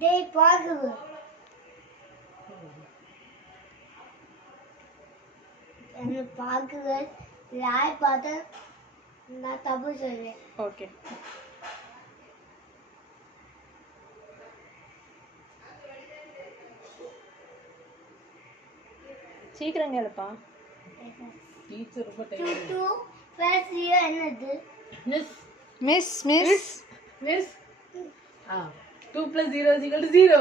டேய் பாகு என்ன பாக்குது யார் பார்த்தா நான் தப்பு சொல்றேன். ஓகே. சீக்கிரம் கேளுப்பா. டீச்சர் ரொம்ப 2 plus 0 என்னது? Miss miss miss miss 2 plus 0 is equal to 0.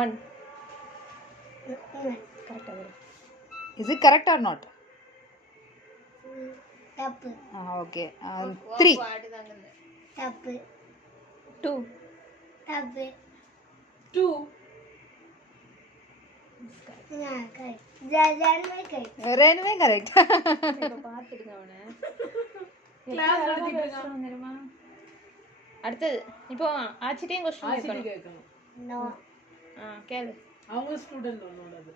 1 கரெக்டா வரு. Is it correct or not? தப்பு. Okay. 3 தப்பு. 2 தப்பு. 2 ரெண்டுமே கரெக்ட். இப்ப பாத்துடுங்க அவனை. கிளாஸ் நடத்திட்டு இருக்கான் தெரியுமா? அடுத்தது இப்போ ஆச்சிட்டேயும் क्वेश्चन ஆசிட்டி கேட்கணும். நோ கேளு. அவங்க ஸ்டூடண்ட் ஒன்னோடது.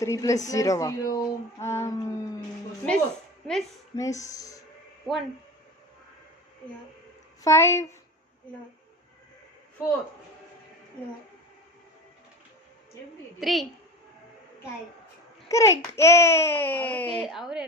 3 plus 0 வா? Miss miss miss 1 no 5 no 4 no 3 correct. Correct. ஏ அவரே